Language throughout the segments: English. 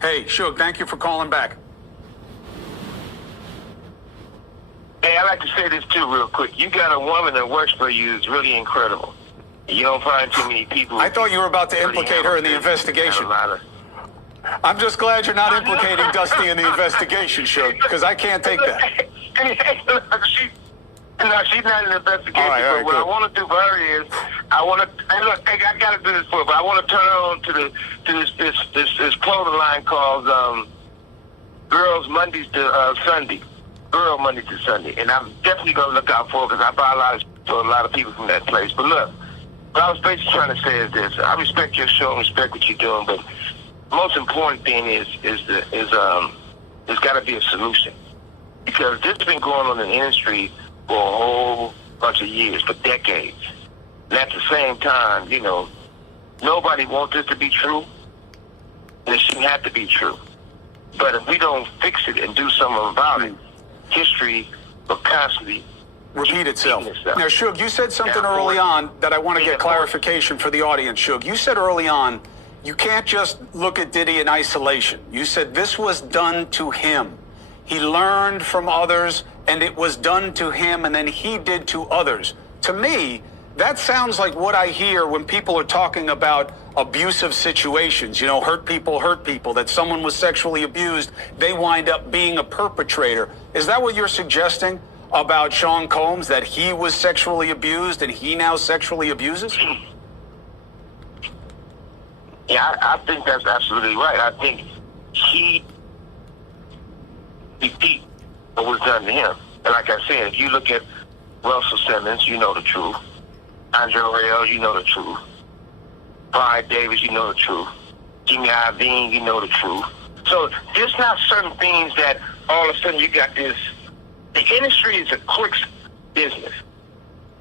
Hey, Suge, thank you for calling back. Hey, I'd like to say this too real quick. You got a woman that works for you is really incredible. You don't find too many people. I thought you were about to implicate her in the investigation. I'm just glad you're not implicating Dusty in the investigation, Suge, because I can't take that. No, she's not in the investigation. All right, but what good. I want to do for her is, I got to do this for her, but I want to turn her on to this clothing line called Girls Mondays to Sunday. Girl Monday to Sunday. And I'm definitely going to look out for her because I buy a lot of people from that place. But look, what I was basically trying to say is this. I respect your show and respect what you're doing, but the most important thing is there's got to be a solution. Because this has been going on in the industry for a whole bunch of years, for decades. And at the same time, you know, nobody wants this to be true. And it shouldn't have to be true. But if we don't fix it and do something about it, history will constantly repeat itself. Now, Suge, you said something early on that I want to get clarification for the audience, Suge. You said early on, you can't just look at Diddy in isolation. You said this was done to him. He learned from others, and it was done to him, and then he did to others. To me, that sounds like what I hear when people are talking about abusive situations, you know, hurt people, that someone was sexually abused, they wind up being a perpetrator. Is that what you're suggesting about Sean Combs, that he was sexually abused and he now sexually abuses? Yeah, I think that's absolutely right. I think he repeat what was done to him. And like I said, if you look at Russell Simmons, you know the truth. Andre Rail, you know the truth. Clyde Davis, you know the truth. Jimmy Iovine, you know the truth. So there's not certain things that all of a sudden you got this. The industry is a quick business.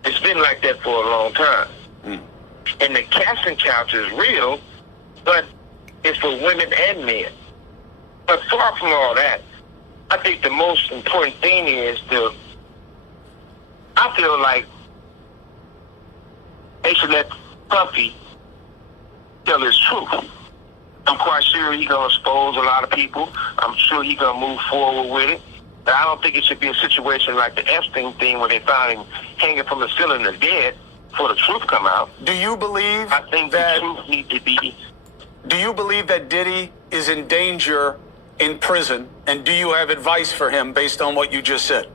It's been like that for a long time. And the casting couch is real, but it's for women and men. But far from all that, I think the most important thing is I feel like they should let Puffy tell his truth. I'm quite sure he's going to expose a lot of people. I'm sure he's going to move forward with it. But I don't think it should be a situation like the Epstein thing where they found him hanging from the ceiling and dead before the truth come out. Do you believe I think that the truth needs to be... Do you believe that Diddy is in danger in prison, and do you have advice for him based on what you just said?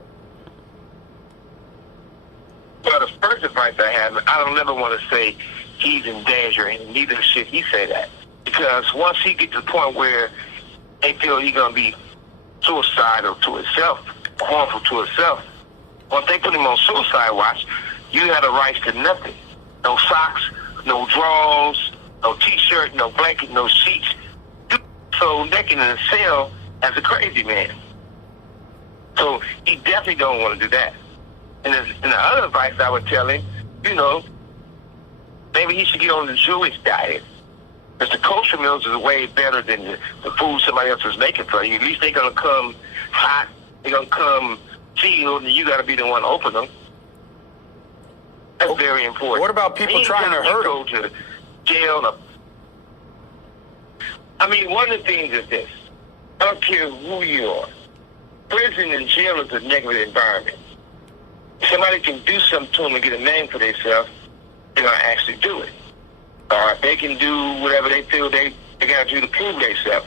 Well, the first advice I have, I don't ever want to say he's in danger, and neither should he say that. Because once he gets to the point where they feel he's going to be suicidal to himself, harmful to himself, once they put him on suicide watch, you have the rights to nothing. No socks, no drawers, no T-shirt, no blanket, no sheets. So naked in a cell as a crazy man. So he definitely don't want to do that. And the other advice I would tell him, you know, maybe he should get on the Jewish diet. Because the kosher meals is way better than the food somebody else is making for you. At least they're going to come hot, they're going to come sealed, and you got to be the one to open them. That's very important. What about people trying to hurt him? Go to jail. I mean, one of the things is this. I don't care who you are. Prison and jail is a negative environment. Somebody can do something to them and get a name for themselves, they're going to actually do it. Or they can do whatever they feel they got to do to prove themselves.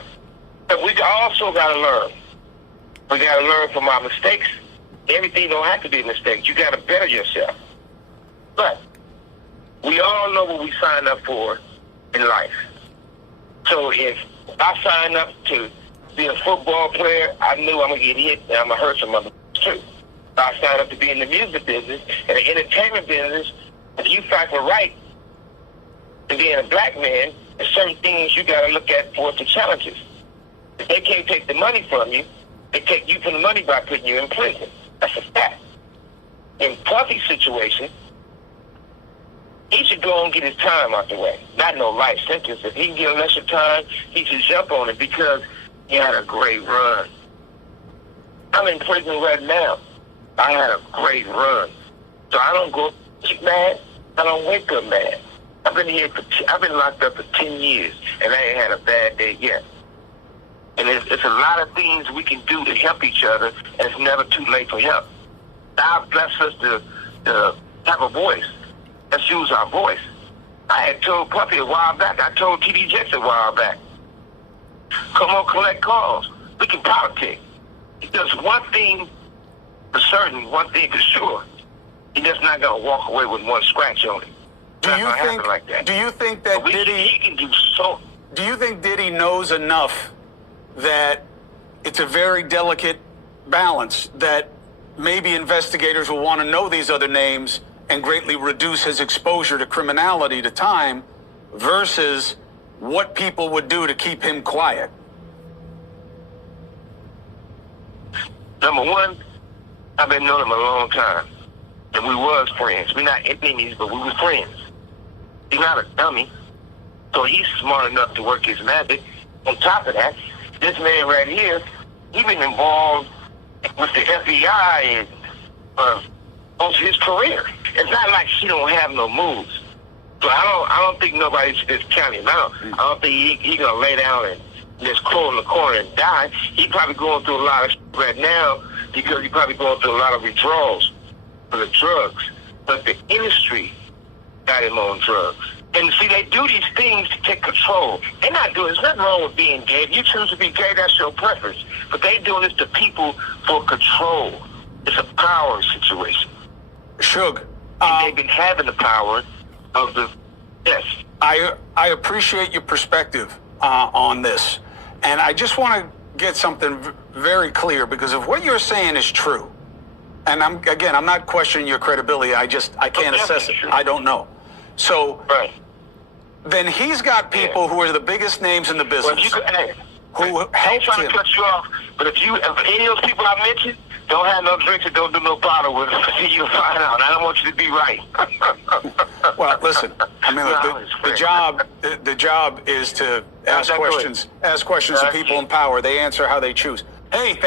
But we also got to learn. We got to learn from our mistakes. Everything don't have to be a mistake. You got to better yourself. But we all know what we sign up for in life. So if I sign up to be a football player, I knew I'm going to get hit and I'm going to hurt some other too. If I signed up to be in the music business and the entertainment business, if you fight for right and being a black man, there's certain things you got to look at for the challenges. If they can't take the money from you, they take you from the money by putting you in prison. That's a fact. In Puffy's situation, he should go and get his time out the way. Not no life sentence. If he can get a lesser time, he should jump on it because he had a great run. I'm in prison right now. I had a great run. So I don't go mad. I don't wake up mad. I've been locked up for 10 years, and I ain't had a bad day yet. And it's a lot of things we can do to help each other, and it's never too late for help. God bless us to have a voice. Let's use our voice. I had told Puppy a while back. I told TD Jakes a while back. Come on, collect calls. We can politic. There's one thing for certain, one thing for sure. He's just not going to walk away with one scratch on it. Do you think? Like that. Do you think that Diddy? He can do so. Do you think Diddy knows enough that it's a very delicate balance that maybe investigators will want to know these other names and greatly reduce his exposure to criminality to time versus what people would do to keep him quiet? Number one, I've been knowing him a long time. And we was friends. We're not enemies, but we were friends. He's not a dummy. So he's smart enough to work his magic. On top of that, this man right here, he's been involved with the FBI and most of his career. It's not like he don't have no moves. So I don't think nobody should just count him out. I don't think he gonna lay down and just crawl in the corner and die. He probably going through a lot of shit right now because he probably going through a lot of withdrawals for the drugs. But the industry got him on drugs. And see, they do these things to take control. They're not doing, there's nothing wrong with being gay. If you choose to be gay, that's your preference. But they doing this to people for control. It's a power situation. Suge, and they've been having the power of the, yes. I appreciate your perspective on this. And I just want to get something very clear, because if what you're saying is true, and I'm not questioning your credibility, I can't assess it. True. I don't know. So right. Then he's got people who are the biggest names in the business who helped him. I ain't trying to cut you off, but if any of those people I mentioned don't have no drinks and don't do no bottle with them, you'll find out. I don't want you to be right. Well, listen. I mean, look, the job is to ask questions of people in power. They answer how they choose. Hey, thanks.